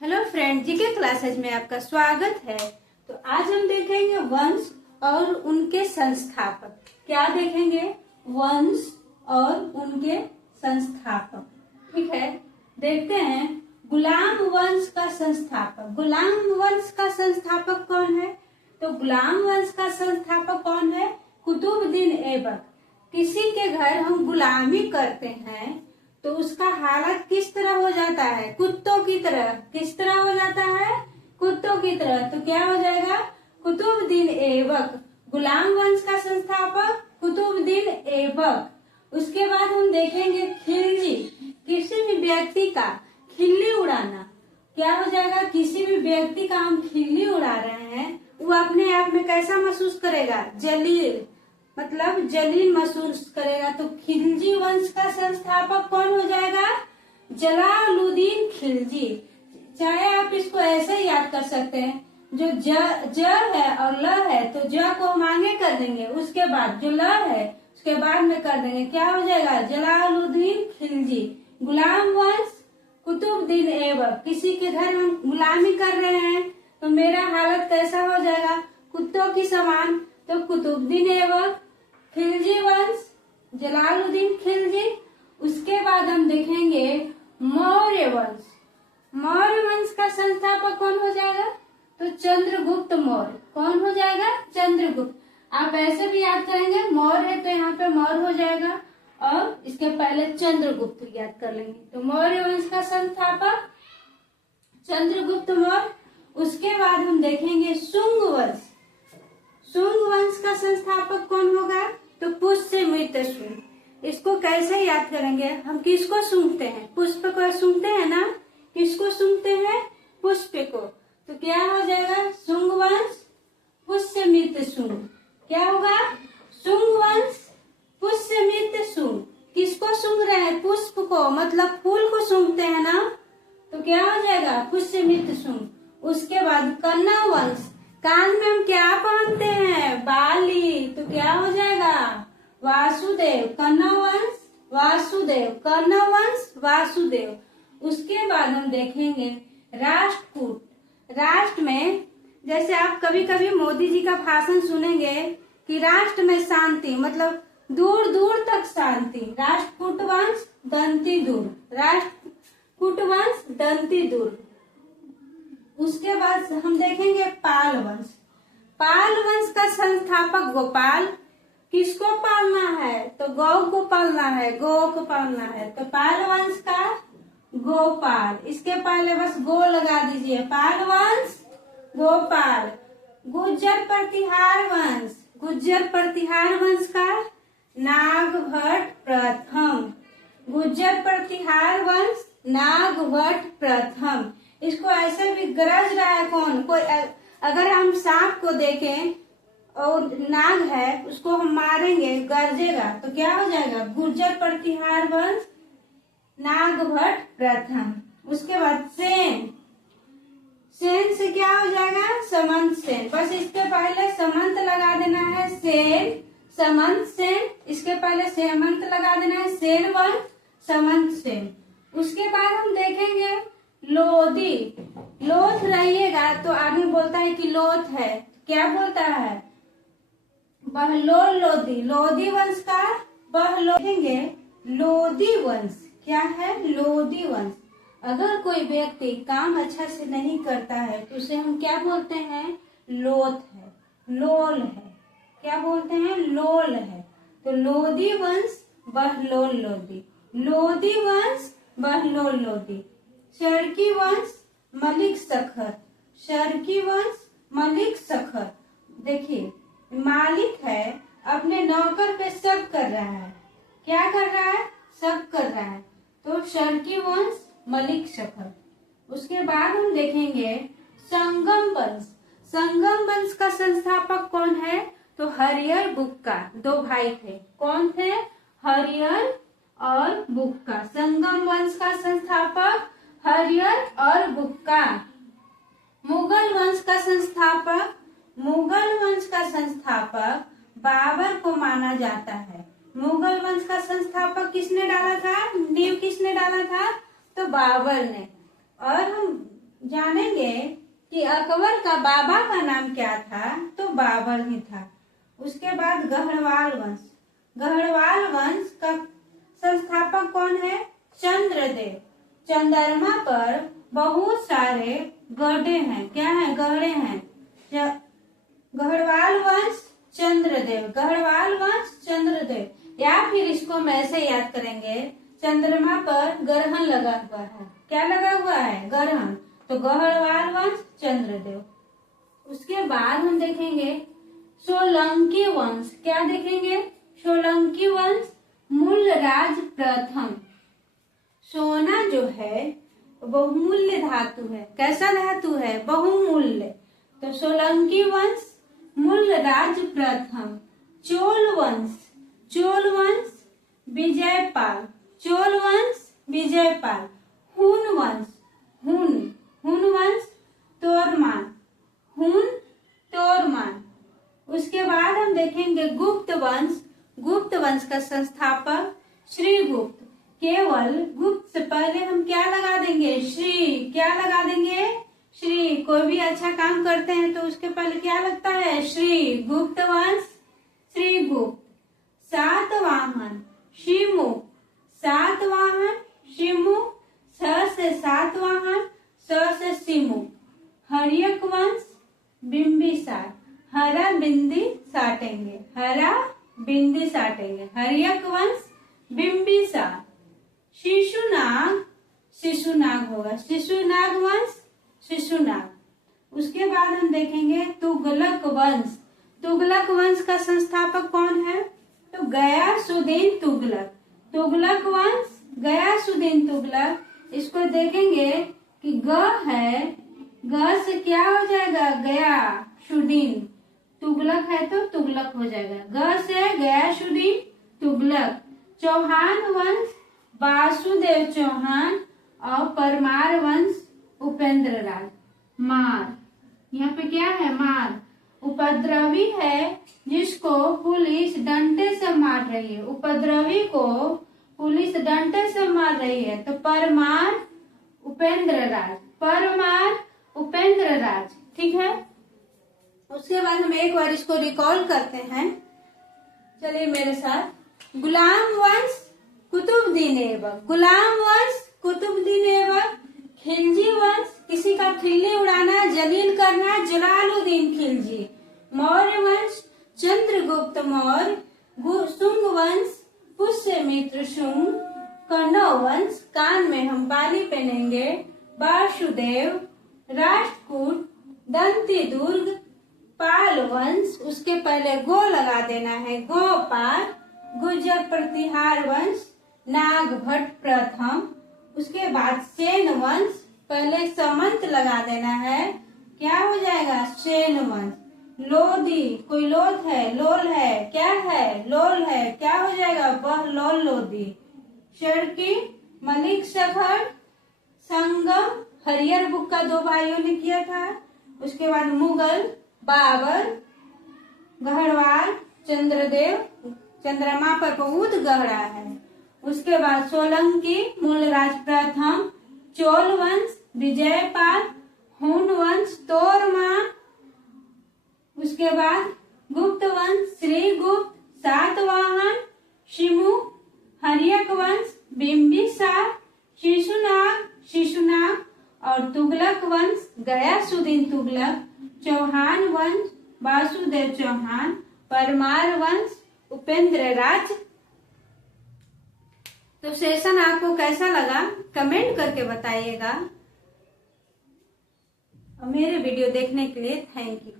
Hello friend, GK classes में आपका स्वागत है। तो आज हम देखेंगे वंश और उनके संस्थापक। क्या देखेंगे? वंश और उनके संस्थापक। ठीक है, देखते हैं। गुलाम वंश का संस्थापक। गुलाम वंश का संस्थापक कौन है? तो गुलाम वंश का संस्थापक कौन है? कुतुबुद्दीन ऐबक। किसी के घर हम गुलामी करते हैं तो उसका हालत किस तरह हो जाता है? कुत्तों की तरह। किस तरह हो जाता है? कुत्तों की तरह। तो क्या हो जाएगा? कुतुबुद्दीन ऐबक। गुलाम वंश का संस्थापक कुतुबुद्दीन ऐबक। उसके बाद हम देखेंगे खिलजी। किसी भी व्यक्ति का खिल्ली उड़ाना। क्या हो जाएगा? किसी भी व्यक्ति का हम खिल्ली उड़ा रहे हैं, वो अपने आप में कैसा महसूस करेगा? जलील, मतलब जलील महसूस करेगा। तो खिलजी वंश का संस्थापक कौन हो जाएगा? जलालुद्दीन खिलजी। चाहे आप इसको ऐसे ही याद कर सकते हैं, जो ज है और ल है तो ज को हम आगे कर देंगे, उसके बाद जो ल है उसके बाद में कर देंगे। क्या हो जाएगा? जलालुद्दीन खिलजी। गुलाम वंश कुतुबुद्दीन ऐबक। किसी के घर हम गुलामी कर रहे हैं तो मेरा हालत कैसा हो जाएगा? कुत्तों की समान। तो कुतुबुद्दीन ऐबक, खिलजी वंश, जलालुद्दीन खिलजी। उसके बाद हम देखेंगे मौर्य वंश। मौर्य वंश का संस्थापक कौन हो जाएगा? तो चंद्रगुप्त मौर्य। कौन हो जाएगा? चंद्रगुप्त। आप ऐसे भी याद करेंगे, मौर्य है तो यहाँ पे मौर्य हो जाएगा और इसके पहले चंद्रगुप्त याद कर लेंगे। तो मौर्य वंश का संस्थापक चंद्रगुप्त मौर्य। उसके बाद हम देखेंगे शुंग वंश। शुंग वंश का संस्थापक कौन होगा? तो पुष्यमित्र शुंग। इसको कैसे याद करेंगे? हम किसको सूंघते हैं? पुष्प को सूंघते हैं ना। किसको सूंघते हैं? पुष्प को। तो क्या हो जाएगा? शुंग वंश पुष्यमित्र शुंग। क्या होगा? शुंग वंश पुष्यमित्र शुंग। किसको सूंघ रहे हैं? पुष्प को, मतलब फूल को सूंघते हैं ना। तो क्या हो जाएगा? पुष्यमित्र शुंग। उसके बाद कन्नौ वंश। कान में हम क्या पहनते हैं? बाली। तो क्या हो जाएगा? वासुदेव। कन्नौ वंश वासुदेव। कन्नौ वंश वासुदेव। उसके बाद हम देखेंगे राष्ट्रकूट। राष्ट्र में, जैसे आप कभी कभी मोदी जी का भाषण सुनेंगे कि राष्ट्र में शांति, मतलब दूर दूर तक शांति। राष्ट्रकूट वंश दंती दूर। राष्ट्रकूट वंश दंती दूर। उसके बाद हम देखेंगे पाल वंश। पाल वंश का संस्थापक गोपाल। किसको पालना है? तो गौ को पालना है, गौ को पालना है। तो पाल वंश का गोपाल। इसके पहले बस गो लगा दीजिए। पाल वंश गोपाल। गुज्जर प्रतिहार वंश। गुज्जर प्रतिहार वंश का नागभट्ट प्रथम। गुज्जर प्रतिहार वंश नागभट्ट प्रथम। इसको ऐसे भी गरज रहा है कौन? कोई अगर हम सांप को देखें और नाग है, उसको हम मारेंगे, गरजेगा, तो क्या हो जाएगा? गुर्जर प्रतिहार वंश नागभट्ट प्रथम। उसके बाद सेन। सेन से क्या हो जाएगा? समंत सेन। बस इसके पहले समंत लगा देना है, सेन समंत सेन। इसके पहले सेमंत लगा देना है, सेन वंश समंत सेन। उसके बाद हम देखेंगे लोधी। लोथ रहिएगा तो आदमी बोलता है कि लोथ है, क्या बोलता है? बहलोल लोधी। लोधी वंश का बहलोधेंगे लोधी वंश। क्या है? लोधी वंश। अगर कोई व्यक्ति काम अच्छा से नहीं करता है तो उसे हम क्या बोलते हैं? लोथ है, लोल है। क्या बोलते हैं? लोल है। तो लोधी वंश बहलोल लोधी। लोधी वंश बहलोल लोधी। शर्की वंश मलिक सखर। शर्की वंश मलिक सखर। देखिए, मालिक है अपने नौकर पे शक कर रहा है। क्या कर रहा है? शक कर रहा है। तो शर्की वंश मलिक सखर। उसके बाद हम देखेंगे संगम वंश। संगम वंश का संस्थापक कौन है? तो हरिहर बुक्का। दो भाई थे। कौन थे? हरिहर और बुक्का। संगम वंश का संस्थापक हरिहर और बुक्का। मुगल वंश का संस्थापक, मुगल वंश का संस्थापक बाबर को माना जाता है। मुगल वंश का संस्थापक किसने डाला था? नींव किसने डाला था? तो बाबर ने। और हम जानेंगे कि अकबर का बाबा का नाम क्या था, तो बाबर ही था। उसके बाद गढ़वाल वंश। गढ़वाल वंश का संस्थापक कौन है? चंद्रदेव। चंद्रमा पर बहुत सारे गड्ढे हैं। क्या है? गहरे हैं। गढ़वाल वंश चंद्रदेव, गढ़वाल वंश चंद्रदेव। या फिर इसको हम ऐसे याद करेंगे, चंद्रमा पर ग्रहण लगा हुआ है। क्या लगा हुआ है? ग्रहण। तो गढ़वाल वंश चंद्रदेव। उसके बाद हम देखेंगे सोलंकी वंश। क्या देखेंगे? सोलंकी वंश मूलराज प्रथम। सोना जो है बहुमूल्य धातु है। कैसा धातु है? बहुमूल्य। तो सोलंकी वंश मूलराज प्रथम। चोल वंश, चोल वंश विजयपाल, चोल वंश विजयपाल। हुन वंश, हुन वंश तोरमान, हुन तोरमान। उसके बाद हम देखेंगे गुप्त वंश। गुप्त वंश का संस्थापक श्रीगुप्त। केवल गुप्त से पहले हम क्या लगा देंगे? श्री। क्या लगा देंगे? श्री। कोई भी अच्छा काम करते हैं तो उसके पहले क्या लगता है? श्री। गुप्त वंश श्रीगुप्त। सातवाहन शिमु, सातवाहन शिमु। स से सातवाहन, स से शिमु। हर्यक वंश बिंबिसार। हरा बिंदी साटेंगे, हरा बिंदी साटेंगे। हर्यक वंश बिंबिसार। शिशुनाग, शिशुनाग होगा, शिशुनाग वंश शिशुनाग। उसके बाद हम देखेंगे तुगलक वंश। तुगलक वंश का संस्थापक कौन है? तो गयासुद्दीन तुगलक। तुगलक वंश गयासुद्दीन तुगलक। इसको देखेंगे कि ग है, ग से क्या हो जाएगा? गयासुद्दीन। तुगलक है तो तुगलक हो जाएगा। ग से गयासुद्दीन तुगलक। चौहान वंश वासुदेव चौहान और परमार वंश उपेंद्र राज। मार, यहाँ पे क्या है? मार। उपद्रवी है जिसको पुलिस डंडे से मार रही है। उपद्रवी को पुलिस डंडे से मार रही है तो परमार उपेंद्र राज, परमार उपेंद्र राज। ठीक है। उसके बाद हम एक बार इसको रिकॉल करते हैं। चलिए मेरे साथ। गुलाम वंश कुतुबुद्दीन ऐबक, गुलाम वंश कुतुबुद्दीन ऐबक। खिलजी वंश किसी का खिल्ली उड़ाना, जलील करना, जलालुद्दीन खिलजी। मौर्य वंश चंद्रगुप्त मौर्य। शुंग वंश पुष्यमित्र शुंग। कण्व वंश, कान में हम बाली पहनेंगे, वासुदेव। राष्ट्रकूट दंती दुर्ग। पाल वंश, उसके पहले गो लगा देना है, गोपाल। गुर्जर प्रतिहार वंश नागभट्ट प्रथम। उसके बाद सेन वंश, पहले समंत लगा देना है, क्या हो जाएगा? सेन वंश। लोधी, कोई लोथ है, लोल है, क्या है? लोल है, क्या हो जाएगा? वह लोल लोधी। शर्की मलिक सखर संगम, हरियर बुक का 2 भाइयों ने किया था। उसके बाद मुगल बाबर। गढ़वाल चंद्रदेव, चंद्रमा पर बहुत गहरा है। उसके बाद सोलंकी मूलराज प्रथम। चोल वंश विजयपाल। हुन वंश तोरमान। उसके बाद गुप्त वंश श्रीगुप्त। सातवाहन शिमु। हर्यक वंश बिंबिसार। शिशुनाग और तुगलक वंश गयासुद्दीन तुगलक। चौहान वंश वासुदेव चौहान। परमार वंश उपेंद्र राज। तो सेशन आपको कैसा लगा कमेंट करके बताइएगा। और मेरे वीडियो देखने के लिए थैंक यू।